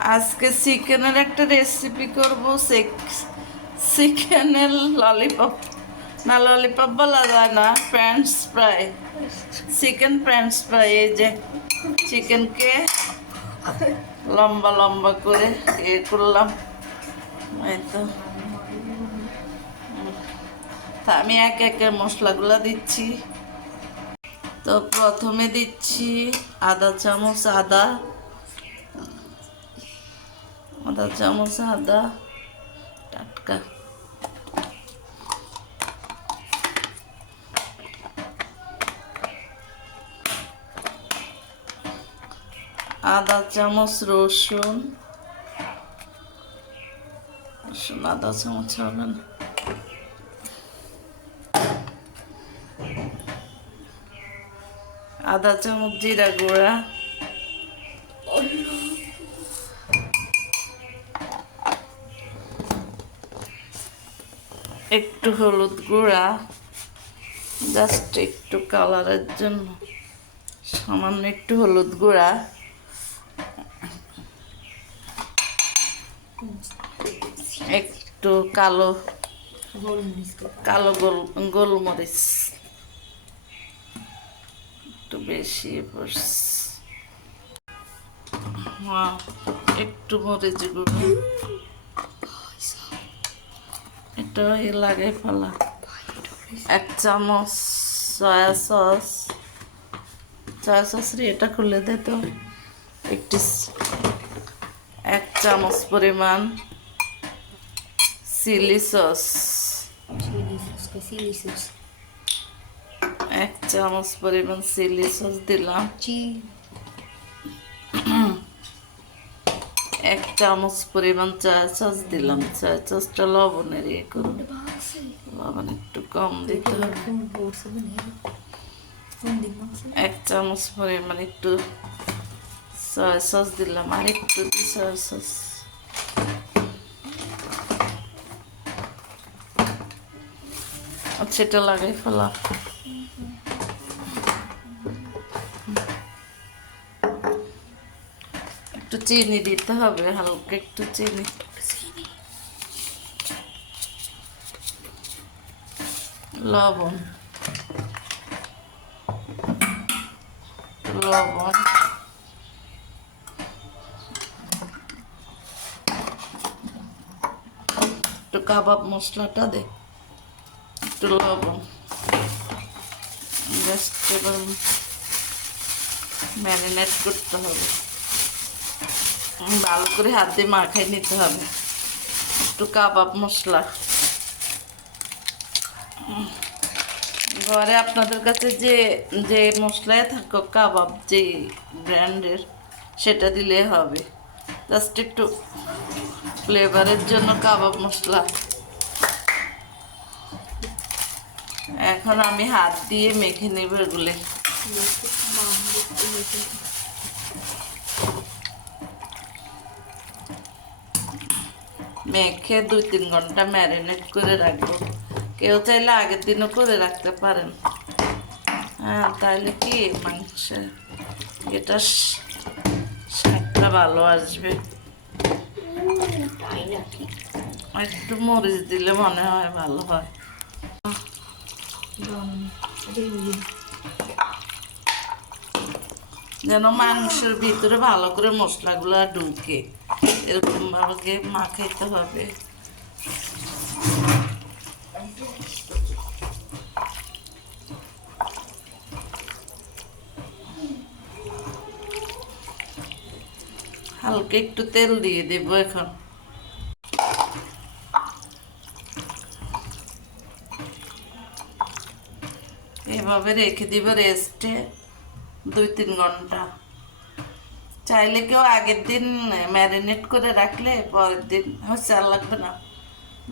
আজকে চিকেনের একটা রেসিপি করব। চিকেনের ললিপপ, না ললিপপ বলা যায় না, French fry, chicken French fry. এই যে চিকেনকে লম্বা লম্বা করে করলাম, এই তো। তা আমি এক একে মশলাগুলো দিচ্ছি। তো প্রথমে দিচ্ছি আধা চামচ আদা, টাটকা। আধা চামচ রসুন, আধা চামচ হবে না। আধা চামচ জিরা গুঁড়া, একটু হলুদ গুঁড়া, জাস্ট একটু কালারের জন্য সামান্য একটু হলুদ গুঁড়া, একটু কালো গোলমরিচ, একটু বেশি একটু মরিচ গুঁড়ো, এটা লাগাই ফেলা। এক চামচ সয়া সস রে, এটা খুলে দে তো। একটি এক চামচ পরিমাণ চিলি সস, এক চামচ পরিমাণ চিলি সস দিলাম। এক চামচ পরিমাণ সয়া সস দিলাম। সয়া সসটা লবণের ইয়ে করুন, লবণ একটু কম দিতে হবে। এক চামচ পরিমাণ একটু সয়া সস দিলাম, আর একটু সয়া সস। আচ্ছা, এটা লাগাই ফেলা। একটু চিনি দিতে হবে, হালকা একটু চিনি। লবণ একটু কাবাব মশলাটা দে, একটু লবণ। জাস্ট এবার ম্যারিনেট করতে হবে, ভালো করে হাত দিয়ে মাখাই নিতে হবে। একটু কাবাব মশলা, ঘরে আপনাদের কাছে যে যে মশলায় থাকুক কাবাব, যে ব্র্যান্ডের, সেটা দিলে হবে। জাস্ট একটু ফ্লেভারের জন্য কাবাব মশলা। এখন আমি হাত দিয়ে মেখে নেব এগুলো। মেখে 2-3 ঘন্টা ম্যারিনেট করে রাখবো। কেউ চাইলে আগের দিনও করে রাখতে পারেন। হ্যাঁ, তাহলে কি মাংসের এটা স্বাদটা ভালো আসবে। একটু মরিচ দিলে মনে হয় ভালো হয়। যেন মাংসের ভিতরে ভালো করে মশলাগুলো ঢুকে, এরকম ভাবে মাখাইতে হবে। হালকা একটু তেল দিয়ে দেবো এখন। এভাবে রেখে দিব রেস্টে 2-3 ঘন্টা। চাইলে কেউ আগের দিন ম্যারিনেট করে রাখলে পরের দিন হচ্ছে, আর লাগবে না,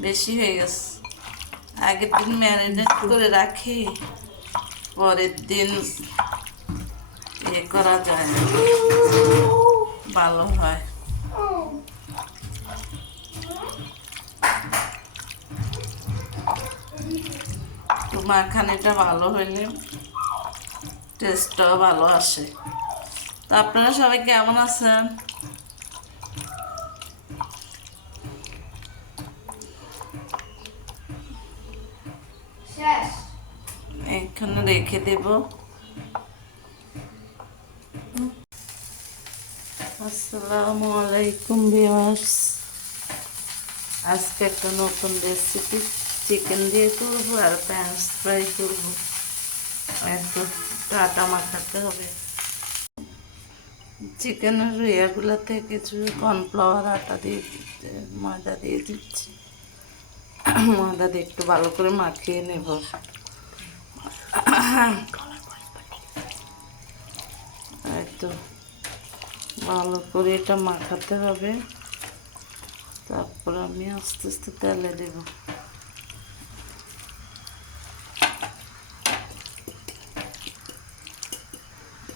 বেশি হয়ে গেছে। আগের দিন ম্যারিনেট করে রাখি, পরের দিন ইয়ে করা যায়, ভালো হয়। তো মাখানিটা ভালো হইলে টেস্টটাও ভালো আসে। তো আপনারা সবাই কেমন আছেন? এখানে রেখে দেব। আসসালামু আলাইকুম ভিউয়ার্স, আজকে একটা নতুন রেসিপি চিকেন দিয়ে করবো আর ফ্রেঞ্চ ফ্রাই করবো। একটু আটা মাখাতে হবে। চিকেনের ইয়েগুলোতে কিছু কর্নফ্লাওয়ার আটা দিয়ে ময়দা দিয়ে দিচ্ছি। ময়দা দিয়ে একটু ভালো করে মাখিয়ে নেব। একটু ভালো করে এটা মাখাতে হবে, তারপর আমি আস্তে আস্তে তেলে দেব।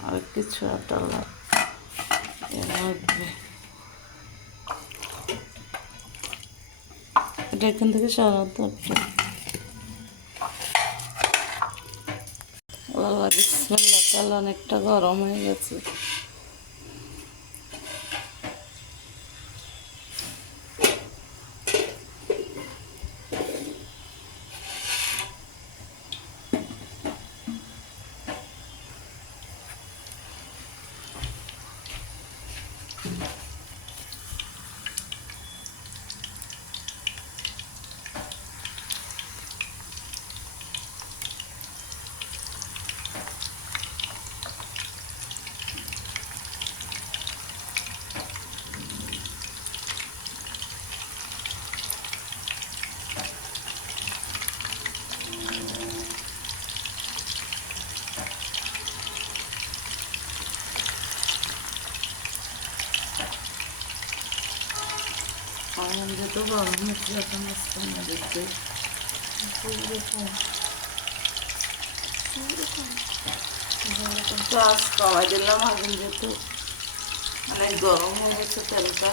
আর কিছু আটা লাগবে। এটা এখান থেকে সরাতে হবে। বিসমিল্লাহ, তেল অনেকটা গরম হয়ে গেছে। যেহেতু গরম হচ্ছে এখন মাঝখানে দেখতে আজ কমাই দিলাম। আগুন যেহেতু অনেক গরম হয়ে গেছে তেলটা।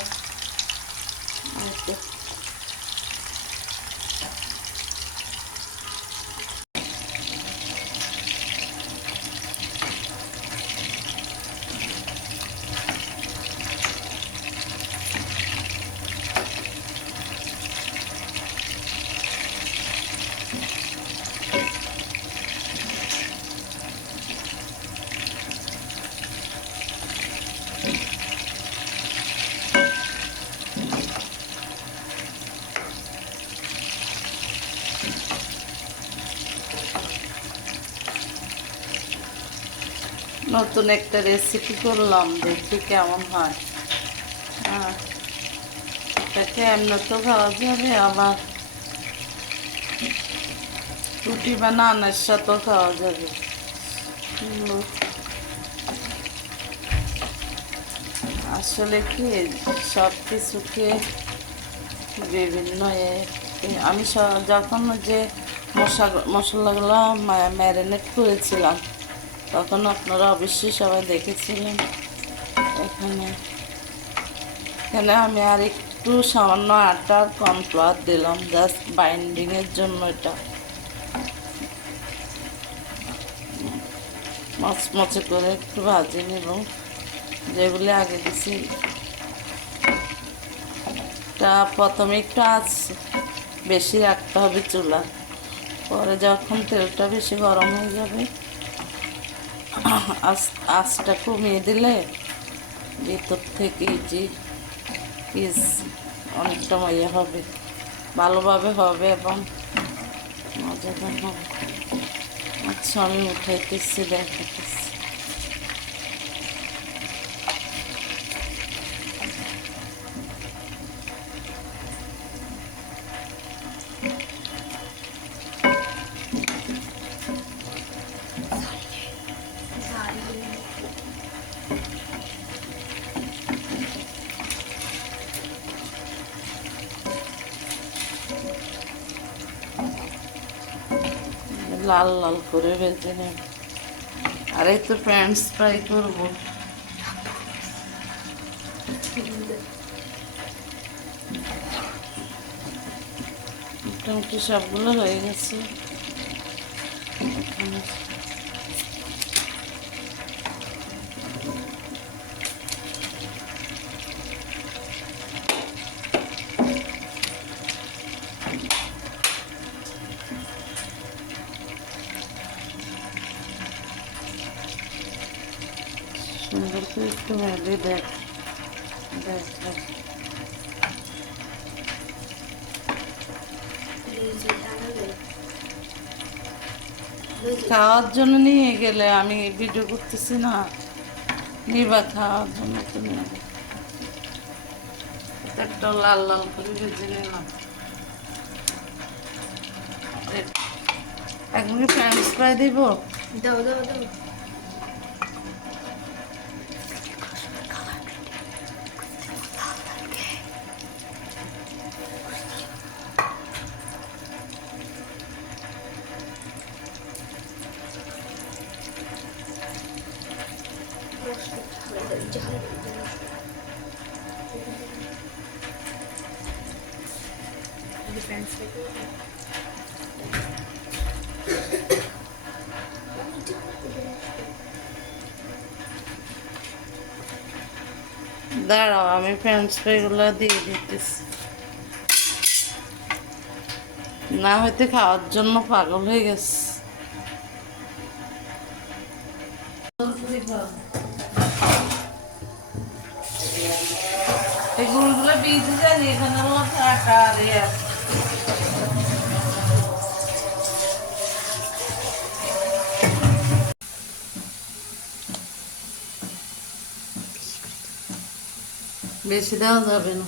নতুন একটা রেসিপি করলাম, দেখি কেমন হয়। হ্যাঁ, এটাকে এমনি তো খাওয়া যাবে, আবার রুটি বা নানের সাথেও খাওয়া যাবে। আসলে কি সব কিছুকে বিভিন্ন আমি যখন যে মশলাগুলো ম্যারিনেট করেছিলাম তখন আপনারা অবশ্যই সবাই দেখেছিলেন। এখানে আমি আর একটু সামান্য আটার কর্নফ্লাওয়ার দিলাম, জাস্ট বাইন্ডিংয়ের জন্য। এটা মচমচে করে একটু ভাজে নেব। যেগুলি আগে দিছি তা প্রথমে একটু আঁচ বেশি রাখতে হবে চুলা, পরে যখন তেলটা বেশি গরম হয়ে যাবে আঁচটা কমিয়ে দিলে ভিতর থেকে যে পিস অনেকটা ইয়ে হবে, ভালোভাবে হবে এবং মজাদার হবে। আচ্ছা, আমি উঠাইতেছি, দেখাতেছি। লাল লাল করে ভেজে নেব। আর এই তো ফ্রেঞ্চ ফ্রাই করবো। মোটামুটি সবগুলো হয়ে গেছে। একটু মেলে দেখ দেখ দেখ। খাওয়ার জন্য নিয়ে গেলে আমি ভিডিও করতেছি না, নিবা খাওয়ার জন্য তো নিয়ে গেলে। একটা লাল লাল করে ভেজে নিলাম। এখন কি ফ্রেঞ্চ ফ্রাই দিব? দাও দাও দাও। দাঁড়াও, আমি ফ্রেঞ্চ ফ্রাইগুলো দিয়ে দিতেছি। না হয়তো খাওয়ার জন্য পাগল হয়ে গেছে। এই গুড়গুলো ভিজে যায়, এখানে হলো আটা আর ইয়ে। বেশি দেওয়া যাবে না।